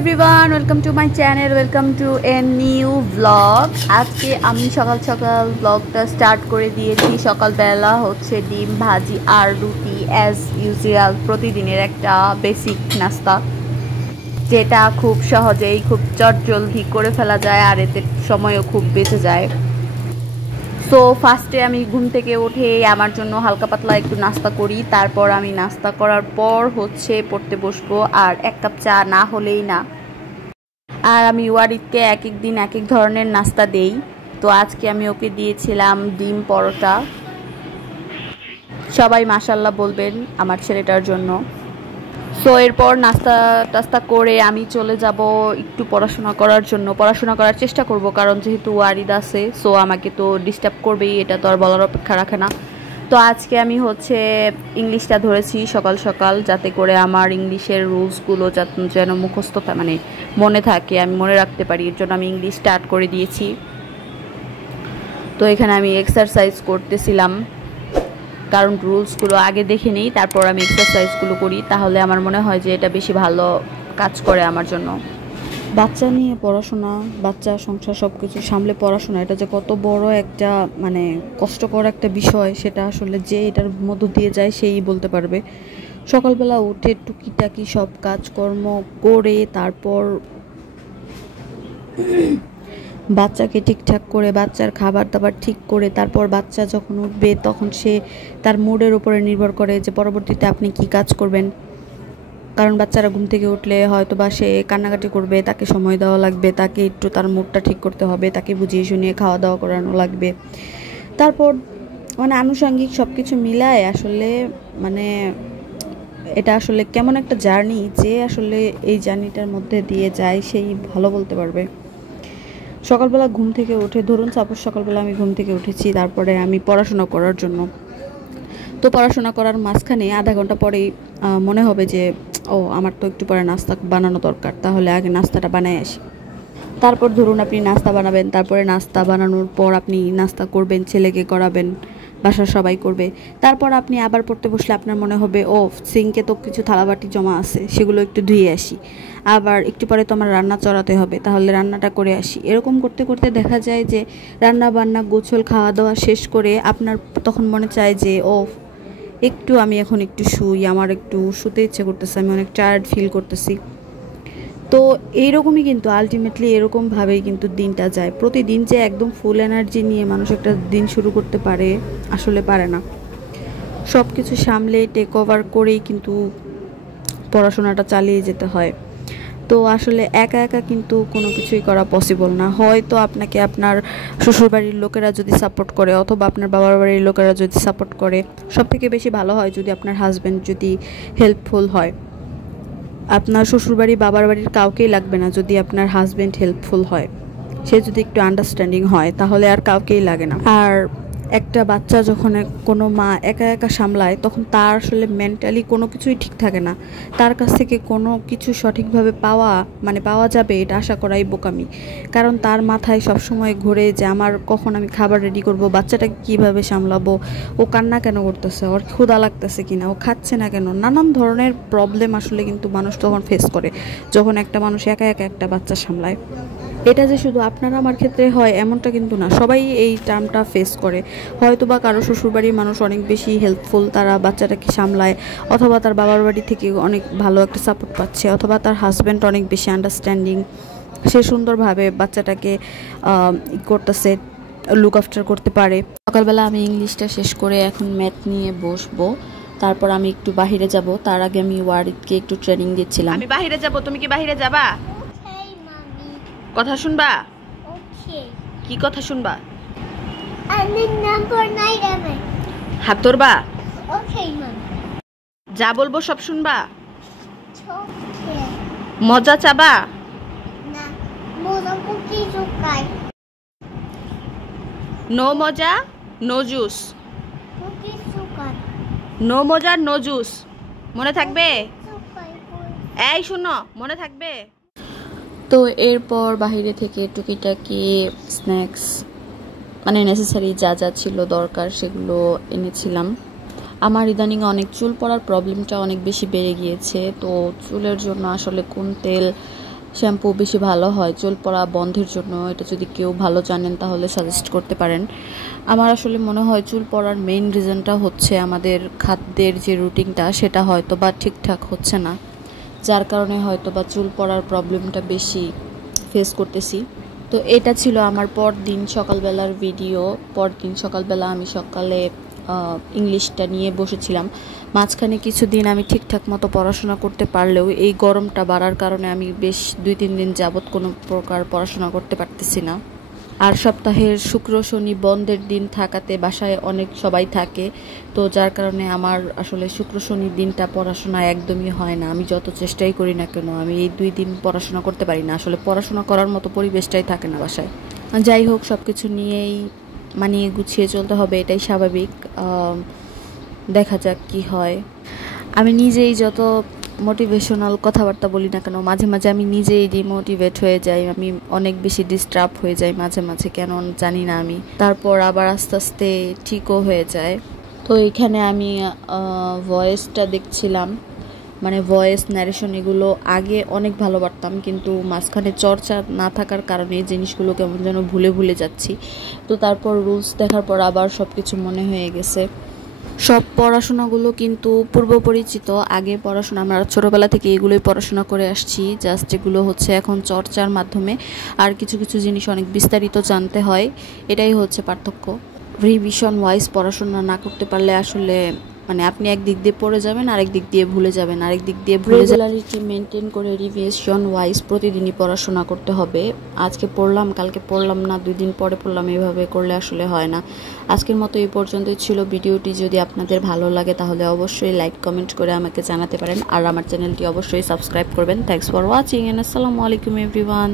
Everyone, welcome to my channel, welcome to a new blog. আজকে আমি সকাল সকাল ব্লগটা স্টার্ট করে দিয়েছি। সকালবেলা হচ্ছে ডিম ভাজি আর রুটি, অ্যাজ ইউজুয়াল প্রতিদিনের একটা বেসিক নাস্তা, যেটা খুব সহজেই খুব চটজলদি করে ফেলা যায় আর এতে সময়ও খুব বেঁচে যায়। সো ফার্স্টে আমি ঘুম থেকে উঠে আমার জন্য হালকা পাতলা একটু নাস্তা করি। তারপর আমি নাস্তা করার পর হচ্ছে পড়তে বসবো, আর এক কাপ চা না হলেই না। আর আমি ওয়ারিদকে এক এক দিন এক এক ধরনের নাস্তা দেই। তো আজকে আমি ওকে দিয়েছিলাম ডিম পরোটা। সবাই মাশাল্লাহ বলবেন আমার ছেলেটার জন্য। সো এরপর নাস্তা টাস্তা করে আমি চলে যাব একটু পড়াশোনা করার জন্য। পড়াশোনা করার চেষ্টা করব, কারণ যেহেতু ওয়ারিদ আছে সো আমাকে তো ডিস্টার্ব করবেই, এটা তো আর বলার অপেক্ষা রাখে না। তো আজকে আমি হচ্ছে ইংলিশটা ধরেছি সকাল সকাল, যাতে করে আমার ইংলিশের রুলসগুলো যেন মুখস্থ মানে মনে থাকে, আমি মনে রাখতে পারি। এর জন্য আমি ইংলিশ স্টার্ট করে দিয়েছি। তো এখানে আমি এক্সারসাইজ করতেছিলাম, কারণ রুলসগুলো আগে দেখে নিই, তারপর আমি এক্সারসাইজগুলো করি। তাহলে আমার মনে হয় যে এটা বেশি ভালো কাজ করে আমার জন্য। বাচ্চা নিয়ে পড়াশোনা, বাচ্চা সংসার সব কিছু সামলে পড়াশোনা, এটা যে কত বড় একটা মানে কষ্টকর একটা বিষয়, সেটা আসলে যে এটার মধ্য দিয়ে যায় সেই বলতে পারবে। সকালবেলা উঠে টুকিটাকি সব কাজকর্ম করে তারপর বাচ্চাকে ঠিকঠাক করে বাচ্চার খাবার দাবার ঠিক করে তারপর বাচ্চা যখন উঠবে তখন সে তার মুডের উপরে নির্ভর করে যে পরবর্তীতে আপনি কি কাজ করবেন। কারণ বাচ্চারা ঘুম থেকে উঠলে হয়তো বা সে কান্নাকাটি করবে, তাকে সময় দেওয়া লাগবে, তাকে একটু তার মুডটা ঠিক করতে হবে, তাকে বুঝিয়ে শুনিয়ে খাওয়া দাওয়া করানো লাগবে। তারপর মানে আনুষঙ্গিক সব কিছু মিলায় আসলে মানে এটা আসলে কেমন একটা জার্নি, যে আসলে এই জার্নিটার মধ্যে দিয়ে যায় সেই ভালো বলতে পারবে। সকালবেলা ঘুম থেকে উঠে, ধরুন সাপোজ সকালবেলা আমি ঘুম থেকে উঠেছি, তারপরে আমি পড়াশোনা করার জন্য, তো পড়াশোনা করার মাঝখানে আধা ঘন্টা পরেই মনে হবে যে ও আমার তো একটু পরে নাস্তা বানানো দরকার, তাহলে আগে নাস্তাটা বানাই আসি। তারপর ধরুন আপনি নাস্তা বানাবেন, তারপরে নাস্তা বানানোর পর আপনি নাস্তা করবেন, ছেলেকে করাবেন, বাসার সবাই করবে। তারপর আপনি আবার পড়তে বসলে আপনার মনে হবে ও সিঙ্কে তো কিছু থালাবাটি জমা আছে, সেগুলো একটু ধুয়ে আসি। আবার একটু পরে তো আমার রান্না চড়াতে হবে, তাহলে রান্নাটা করে আসি। এরকম করতে করতে দেখা যায় যে রান্না বান্না গোছল খাওয়া দাওয়া শেষ করে আপনার তখন মনে চায় যে ও একটু আমি এখন একটু শুই, আমার একটু শুতে ইচ্ছে করতেছে, আমি অনেক টায়ার্ড ফিল করতেছি। তো এইরকমই কিন্তু আলটিমেটলি এরকমভাবেই কিন্তু দিনটা যায়। প্রতিদিন যে একদম ফুল এনার্জি নিয়ে মানুষ একটা দিন শুরু করতে পারে, আসলে পারে না। সব কিছু সামলে টেক ওভার করেই কিন্তু পড়াশোনাটা চালিয়ে যেতে হয়। তো আসলে একা একা কিন্তু কোনো কিছুই করা পসিবল না। হয়তো আপনাকে আপনার শ্বশুরবাড়ির লোকেরা যদি সাপোর্ট করে, অথবা আপনার বাবার বাড়ির লোকেরা যদি সাপোর্ট করে, সবথেকে বেশি ভালো হয় যদি আপনার হাজব্যান্ড যদি হেল্পফুল হয়। আপনার শ্বশুরবাড়ি বাবার বাড়ির কাউকেই লাগবে না যদি আপনার হাজব্যান্ড হেল্পফুল হয়, সে যদি একটু আন্ডারস্ট্যান্ডিং হয়, তাহলে আর কাউকেই লাগে না। আর একটা বাচ্চা যখন কোনো মা একা একা সামলায়, তখন তার আসলে মেন্টালি কোনো কিছুই ঠিক থাকে না। তার কাছ থেকে কোনো কিছু সঠিকভাবে পাওয়া যাবে এটা আশা করাই বোকামি। কারণ তার মাথায় সবসময় ঘুরে যে আমার কখন আমি খাবার রেডি করব, বাচ্চাটাকে কীভাবে সামলাবো, ও কান্না কেন করতেছে, ওর ক্ষুধা লাগতেছে কিনা, ও খাচ্ছে না কেন, নানান ধরনের প্রবলেম আসলে কিন্তু মানুষ তখন ফেস করে যখন একটা মানুষ একা একা একটা বাচ্চা সামলায়। এটা যে শুধু আপনার আমার ক্ষেত্রে হয় এমনটা কিন্তু না, সবাই এই টার্মটা ফেস করে। হয়তো বা কারো শ্বশুরবাড়ির মানুষ অনেক বেশি হেল্পফুল, তারা বাচ্চাটাকে সামলায়, অথবা তার বাবার বাড়ি থেকে অনেক ভালো একটা সাপোর্ট পাচ্ছে, অথবা তার হাজব্যান্ড অনেক বেশি আন্ডারস্ট্যান্ডিং, সে সুন্দরভাবে বাচ্চাটাকে করতেছে, লুক আফটার করতে পারে। সকালবেলা আমি ইংলিশটা শেষ করে এখন ম্যাথ নিয়ে বসবো, তারপর আমি একটু বাহিরে যাব। তার আগে আমি ওয়ারিদকে একটু ট্রেনিং দিচ্ছিলাম। আমি বাহিরে যাব, তুমি কি বাহিরে যাবা? কথা শুনবা? কি কথা শুনবা? হাত ধরবা? যা বলবো সব শুনবা? মজা চাবা? নো মজা নো জুস, নো মজা নো জুস, মনে থাকবে? এই শুনো, মনে থাকবে? তো এরপর বাহিরে থেকে টুকিটাকি স্ন্যাক্স মানে নেসেসারি যা যা ছিল দরকার সেগুলো এনেছিলাম। আমার ইদানিং অনেক চুল পড়ার প্রবলেমটা অনেক বেশি বেড়ে গিয়েছে। তো চুলের জন্য আসলে কোন তেল শ্যাম্পু বেশি ভালো হয় চুল পড়া বন্ধের জন্য। এটা যদি কেউ ভালো জানেন তাহলে সাজেস্ট করতে পারেন। আমার আসলে মনে হয় চুল পড়ার মেইন রিজনটা হচ্ছে আমাদের খাদ্যের যে রুটিনটা সেটা হয়তো বা ঠিকঠাক হচ্ছে না, যার কারণে হয়তো বা চুল পড়ার প্রবলেমটা বেশি ফেস করতেছি। তো এটা ছিল আমার পরদিন সকালবেলার ভিডিও। পরদিন সকালবেলা আমি সকালে ইংলিশটা নিয়ে বসেছিলাম। মাঝখানে কিছুদিন আমি ঠিকঠাক মতো পড়াশোনা করতে পারলেও এই গরমটা বাড়ার কারণে আমি বেশ 2-3 দিন যাবৎ কোনো প্রকার পড়াশোনা করতে পারতেছি না। আর সপ্তাহের শুক্র শনি বন্ধের দিন থাকাতে বাসায় অনেক সবাই থাকে, তো যার কারণে আমার আসলে শুক্র শনির দিনটা পড়াশোনা একদমই হয় না। আমি যত চেষ্টাই করি না কেন আমি এই 2 দিন পড়াশোনা করতে পারি না। আসলে পড়াশোনা করার মতো পরিবেশটাই থাকে না বাসায়। যাই হোক, সব কিছু নিয়েই মানিয়ে গুছিয়ে চলতে হবে, এটাই স্বাভাবিক। দেখা যাক কি হয়। আমি নিজেই যত মোটিভেশনাল কথাবার্তা বলি না কেন, মাঝে মাঝে আমি নিজেই ডিমোটিভেট হয়ে যাই। আমি অনেক বেশি ডিস্টার্ব হয়ে যাই মাঝে মাঝে, কেন জানি না আমি। তারপর আবার আস্তে আস্তে ঠিকও হয়ে যায়। তো এখানে আমি ভয়েসটা দেখছিলাম, মানে ভয়েস ন্যারেশন এগুলো আগে অনেক ভালো পারতাম, কিন্তু মাঝখানে চর্চা না থাকার কারণে জিনিসগুলো কেমন যেন ভুলে ভুলে যাচ্ছি। তো তারপর রুলস দেখার পর আবার সব কিছু মনে হয়ে গেছে। সব পড়াশোনাগুলো কিন্তু পূর্ব পরিচিত, আগে পড়াশোনা আমরা ছোটোবেলা থেকে এগুলোই পড়াশোনা করে আসছি, জাস্ট এগুলো হচ্ছে এখন চর্চার মাধ্যমে আর কিছু কিছু জিনিস অনেক বিস্তারিত জানতে হয়, এটাই হচ্ছে পার্থক্য। রিভিশন ওয়াইজ পড়াশোনা না করতে পারলে আসলে মানে আপনি এক দিক দিয়ে পড়ে যাবেন, আরেক দিক দিয়ে ভুলে যাবেন, আরেক দিক দিয়ে রেগুলারিটি মেনটেন করে রিভিশন ওয়াইজ প্রতিদিনই পড়াশোনা করতে হবে। আজকে পড়লাম কালকে পড়লাম না, 2 দিন পরে পড়লাম, এভাবে করলে আসলে হয় না। আজকের মতো এই পর্যন্তই ছিল। ভিডিওটি যদি আপনাদের ভালো লাগে তাহলে অবশ্যই লাইক কমেন্ট করে আমাকে জানাতে পারেন, আর আমার চ্যানেলটি অবশ্যই সাবস্ক্রাইব করবেন। থ্যাঙ্কস ফর ওয়াচিং এন্ড আসসালামু আলাইকুম এভরিওয়ান।